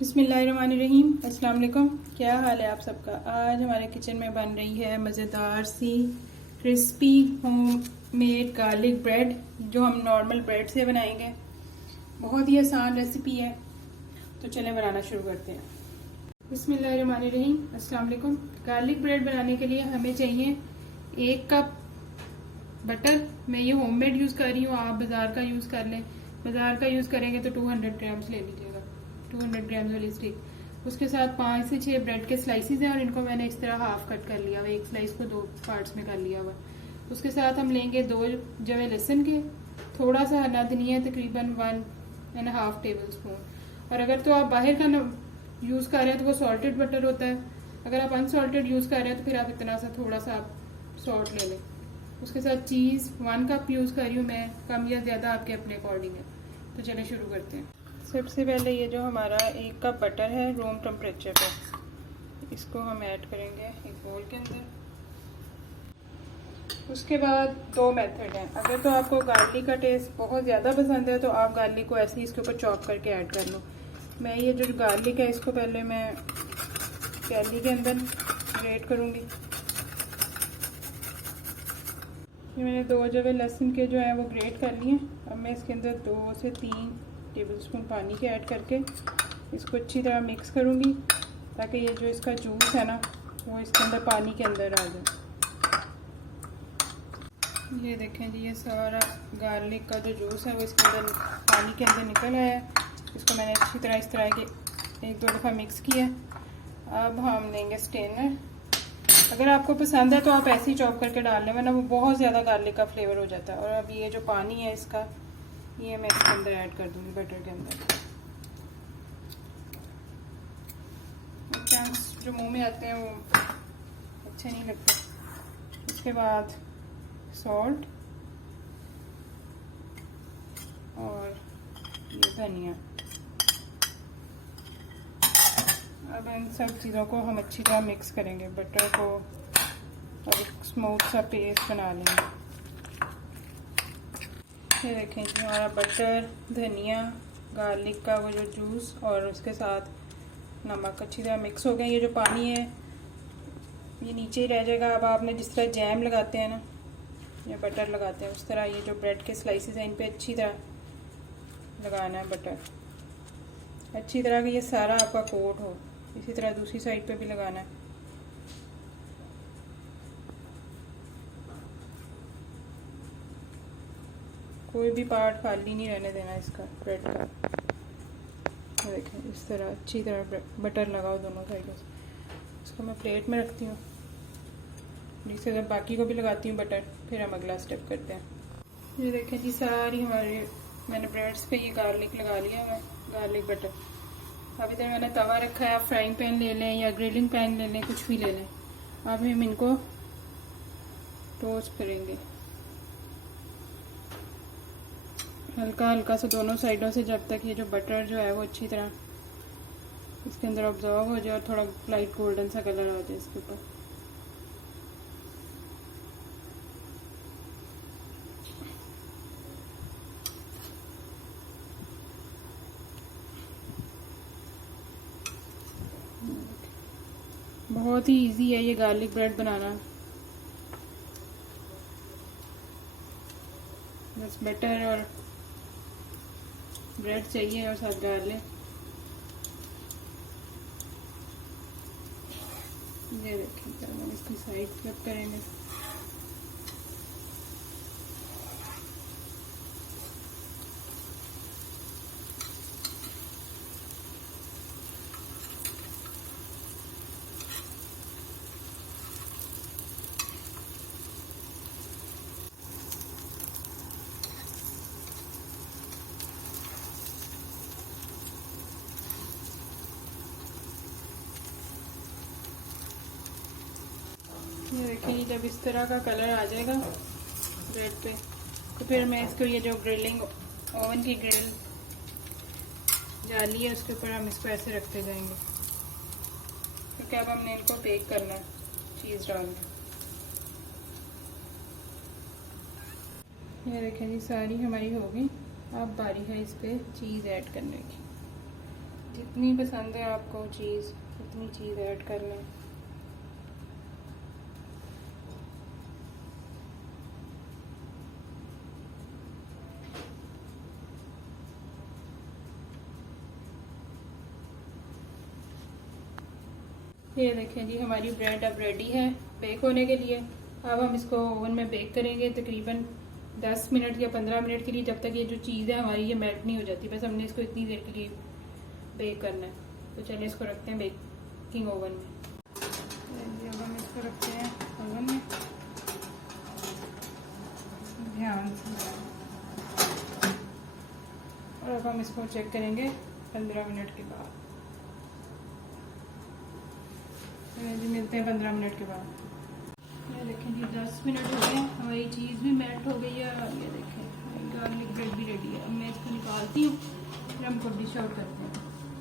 बिस्मिल्लाहिर्रहमानिर्रहीम। अस्सलाम वालेकुम। क्या हाल है आप सबका। आज हमारे किचन में बन रही है मज़ेदार सी क्रिस्पी होममेड गार्लिक ब्रेड, जो हम नॉर्मल ब्रेड से बनाएंगे। बहुत ही आसान रेसिपी है, तो चलें बनाना शुरू करते हैं। बिस्मिल्लाहिर्रहमानिर्रहीम। अस्सलाम वालेकुम। गार्लिक ब्रेड बनाने के लिए हमें चाहिए 1 कप बटर। मैं ये होममेड यूज़ कर रही हूँ, आप बाज़ार का यूज़ कर लें। बाज़ार का यूज़ करेंगे तो 200 ग्राम्स ले लीजिएगा, 200 ग्राम्स वाली स्टिक। उसके साथ 5 से 6 ब्रेड के स्लाइसिस हैं और इनको मैंने इस तरह हाफ कट कर लिया हुआ, एक स्लाइस को 2 पार्ट्स में कर लिया हुआ। उसके साथ हम लेंगे 2 जवे लहसुन के, थोड़ा सा हरा धनिया, तकरीबन 1.5 टेबल स्पून। और अगर तो आप बाहर का यूज़ कर रहे हैं तो वो सॉल्टेड बटर होता है। अगर आप अनसॉल्टेड यूज़ कर रहे हैं तो फिर आप इतना सा थोड़ा सा आप सॉल्ट ले लें। उसके साथ चीज़ 1 कप यूज़ कर रही हूँ मैं, कम या ज़्यादा आपके अपने अकॉर्डिंग है। तो चलिए शुरू करते हैं। सबसे पहले ये जो हमारा 1 कप बटर है रूम टेम्परेचर पे, इसको हम ऐड करेंगे एक बोल के अंदर। उसके बाद 2 मेथड हैं। अगर तो आपको गार्लिक का टेस्ट बहुत ज़्यादा पसंद है तो आप गार्लिक को ऐसे ही इसके ऊपर चॉप करके ऐड कर लो। मैं ये जो गार्लिक है इसको पहले मैं कैली के अंदर ग्रेट करूँगी। ये मैंने 2 जवे लहसुन के जो है वो ग्रेट कर लिए। अब मैं इसके अंदर 2 से 3 टेबलस्पून पानी के ऐड करके इसको अच्छी तरह मिक्स करूँगी, ताकि ये जो इसका जूस है ना वो इसके अंदर पानी के अंदर आ जाए। ये देखें जी, ये सारा गार्लिक का जो जूस है वो इसके अंदर पानी के अंदर निकल आया है। इसको मैंने अच्छी तरह इस तरह के 1-2 दफ़ा मिक्स किया। अब हम लेंगे स्ट्रेनर। अगर आपको पसंद है तो आप ऐसे ही चॉप करके डाल लें, वरना वो बहुत ज़्यादा गार्लिक का फ्लेवर हो जाता है। और अब ये जो पानी है इसका, ये मैं इसके अंदर ऐड कर दूँगी बटर के अंदर। चांस जो मुंह में आते हैं वो अच्छे नहीं लगते। उसके बाद सॉल्ट और ये धनिया। अब इन सब चीज़ों को हम अच्छी तरह मिक्स करेंगे, बटर को, और एक स्मूथ सा पेस्ट बना लेंगे। ये देखें जी, हमारा बटर, धनिया, गार्लिक का वो जो जूस और उसके साथ नमक अच्छी तरह मिक्स हो गया। ये जो पानी है ये नीचे ही रह जाएगा। अब आपने जिस तरह जैम लगाते हैं ना या बटर लगाते हैं, उस तरह ये जो ब्रेड के स्लाइसेस हैं इन पे अच्छी तरह लगाना है बटर, अच्छी तरह कि ये सारा आपका कोट हो। इसी तरह दूसरी साइड पे भी लगाना है। कोई भी पार्ट खाली नहीं रहने देना इसका ब्रेड का। देखें इस तरह अच्छी तरह बटर लगाओ दोनों साइडों से। इसको मैं प्लेट में रखती हूँ, जिससे जब बाकी को भी लगाती हूँ बटर, फिर हम अगला स्टेप करते हैं। ये देखें जी, सारी हमारे मैंने ब्रेड्स पे ये गार्लिक लगा लिया है, गार्लिक बटर। अभी तक मैंने तवा रखा है, आप फ्राइंग पैन ले लें या ग्रिलिंग पैन ले लें, कुछ भी ले लें। अब हम इनको टोस्ट करेंगे हल्का हल्का से दोनों साइडों से, जब तक ये जो बटर जो है वो अच्छी तरह इसके अंदर ऑब्जर्व हो जाए और थोड़ा लाइट गोल्डन सा कलर आ जाए इसके ऊपर। बहुत ही इजी है ये गार्लिक ब्रेड बनाना। बस बटर और ब्रेड चाहिए और साथ गार्लिक। ये देखिए, हम इसकी साइड फ्लिप करेंगे। ये देखिए, जब इस तरह का कलर आ जाएगा ब्रेड पे, तो फिर मैं इसको ये जो ग्रिलिंग ओवन की ग्रिल जाली है उसके ऊपर हम इसको ऐसे रखते जाएंगे, क्योंकि अब हमने इनको बेक करना है चीज़ डाल के। ये देखें जी, सारी हमारी हो गई। अब बारी है इस पर चीज़ ऐड करने की। जितनी पसंद है आपको चीज़ उतनी चीज़ ऐड कर लें। ये देखें जी, हमारी ब्रेड अब रेडी है बेक होने के लिए। अब हम इसको ओवन में बेक करेंगे तकरीबन 10 मिनट या 15 मिनट के लिए, जब तक ये जो चीज़ है हमारी ये मेल्ट नहीं हो जाती। बस हमने इसको इतनी देर के लिए बेक करना है। तो चलिए इसको रखते हैं बेकिंग ओवन में। अब हम इसको रखते हैं ओवन में ध्यान से, और अब हम इसको चेक करेंगे 15 मिनट के बाद। जी मिलते हैं 15 मिनट के बाद। ये देखें जी 10 मिनट हो गए, हमारी चीज़ भी मेल्ट हो गई है। ये देखें गार्लिक ब्रेड भी रेडी है। अब मैं इसको निकालती हूँ, फिर हमको डिश आउट करते हैं।